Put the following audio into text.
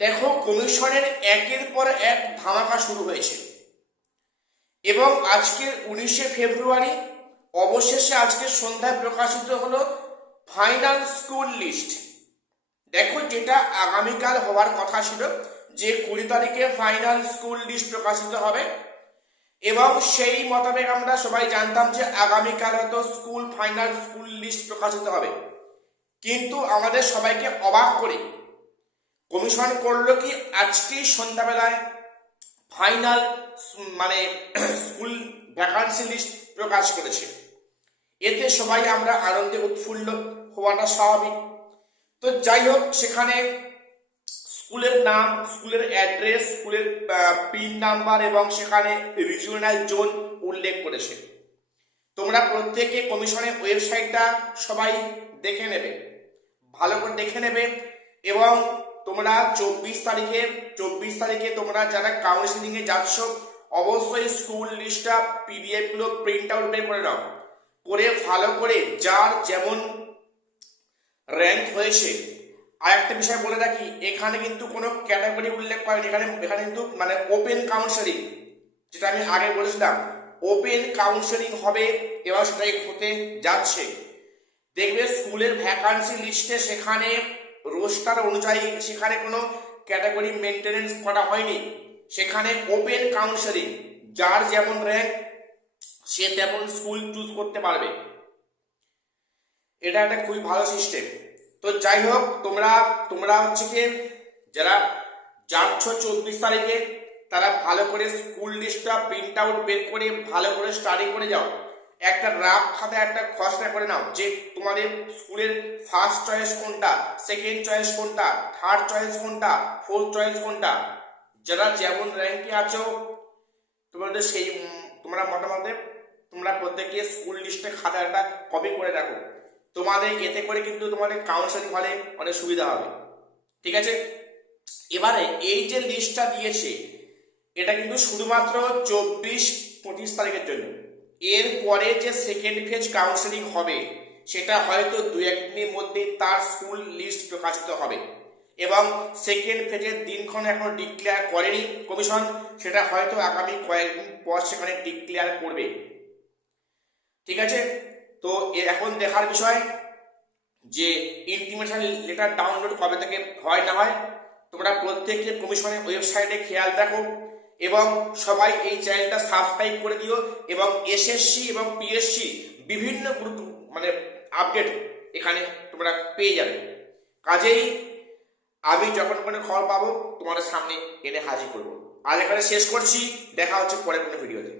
দেখো, কমিশনের একের পর এক ধামাকা শুরু হয়েছে এবং আজকের 19শে ফেব্রুয়ারি অবশেষে আজকে সন্ধ্যায় প্রকাশিত হলো ফাইনাল স্কুল লিস্ট। দেখো, যেটা আগামীকাল হওয়ার কথা ছিল যে 20 তারিখে ফাইনাল স্কুল লিস্ট প্রকাশিত হবে এবং সেই মোতাবেক আমরা সবাই জানতাম যে আগামীকাল হয়তো ফাইনাল স্কুল লিস্ট প্রকাশিত হবে। কিন্তু আমাদের সবাইকে অবাক করে কমিশন করলো কি আজকেই সন্ধ্যাবেলায় ফাইনাল মানে স্কুল ভ্যাকান্সি লিস্ট প্রকাশ করেছে। এতে সবাই আমরা আনন্দে উৎফুল্ল হওয়াটা স্বাভাবিক। তো যাই হোক, সেখানে স্কুলের নাম, স্কুলের অ্যাড্রেস, স্কুলের পিন নাম্বার এবং সেখানে রিজিওনাল জোন উল্লেখ করেছে। তোমরা প্রত্যেকে কমিশনের ওয়েবসাইটটা সবাই দেখে নেবে, ভালো করে দেখে নেবে এবং তোমরা 24 তারিখে তোমরা যারা কাউন্সিলিং এ যাচ্ছ অবশ্যই স্কুল লিস্টটা পিডিএফ গুলো প্রিন্ট আউট বের করে নাও, করে ভালো করে যার যেমন র্যাঙ্ক হয়েছে। আর একটা বিষয় বলে রাখি, এখানে কিন্তু কোনো ক্যাটাগরি উল্লেখ করেনি, এখানে কিন্তু মানে ওপেন কাউন্সেলিং, যেটা আমি আগে বলেছিলাম ওপেন কাউন্সেলিং হবে এবং সেটাই হতে যাচ্ছে। দেখবে স্কুলের ভ্যাকান্সি লিস্টে সেখানে রোস্টার অনুযায়ী সেখানে কোনো ক্যাটাগরি মেনটেনেন্স করা হয়নি, সেখানে ওপেন কাউন্সেলিং, যার যেমন র্যাঙ্ক সে তেমন স্কুল চুজ করতে পারবে। এটা একটা খুবই ভালো সিস্টেম। তো যাই হোক, তোমরা হচ্ছে কি যারা যাচ্ছ 24 তারিখে তারা ভালো করে স্কুল লিস্টটা প্রিন্ট আউট বের করে ভালো করে স্টাডি করে যাও। একটা রাফ খাতায় একটা খসড়া করে নাও যে তোমাদের স্কুলের ফার্স্ট চয়েস কোনটা, সেকেন্ড চয়েস কোনটা, থার্ড চয়েস কোনটা, ফোর্থ চয়েস কোনটা। যারা যেমন র্যাঙ্কে আছো তোমাদের সেই তোমরা মোটামুটি তোমরা প্রত্যেকে স্কুল লিস্টে খাতা একটা কপি করে রাখো। তোমাদের এতে করে কিন্তু তোমাদের কাউন্সেলিং হলে অনেক সুবিধা হবে। ঠিক আছে, এবারে এই যে লিস্টটা দিয়েছে এটা কিন্তু শুধুমাত্র 24-25 তারিখের জন্য। এর পরে যে সেকেন্ড ফেজ কাউন্সেলিং হবে সেটা হয়তো 2-1 দিনের মধ্যে তার স্কুল লিস্ট প্রকাশিত হবে এবং সেকেন্ড ফেজের দিনক্ষণ এখন ডিক্লেয়ার করেনি কমিশন, সেটা হয়তো আগামী কয়েকদিন পর সেখানে ডিক্লেয়ার করবে। ঠিক আছে, তো এখন দেখার বিষয় যে ইন্টিমেশন লেটার ডাউনলোড কবে থেকে হয় না হয়। তোমরা প্রত্যেকে কমিশনের ওয়েবসাইটে খেয়াল রাখো এবং সবাই এই চ্যানেলটা সাবস্ক্রাইব করে দিও এবং এসএসসি এবং পিএসসি বিভিন্ন গ্রুপ মানে আপডেট এখানে তোমরা পেয়ে যাবে। কাজেই আমি যখন কোনো খবর পাবো তোমাদের সামনে এনে হাজির করবো। আজ এখানে শেষ করছি, দেখা হচ্ছে পরের কোনো ভিডিওতে।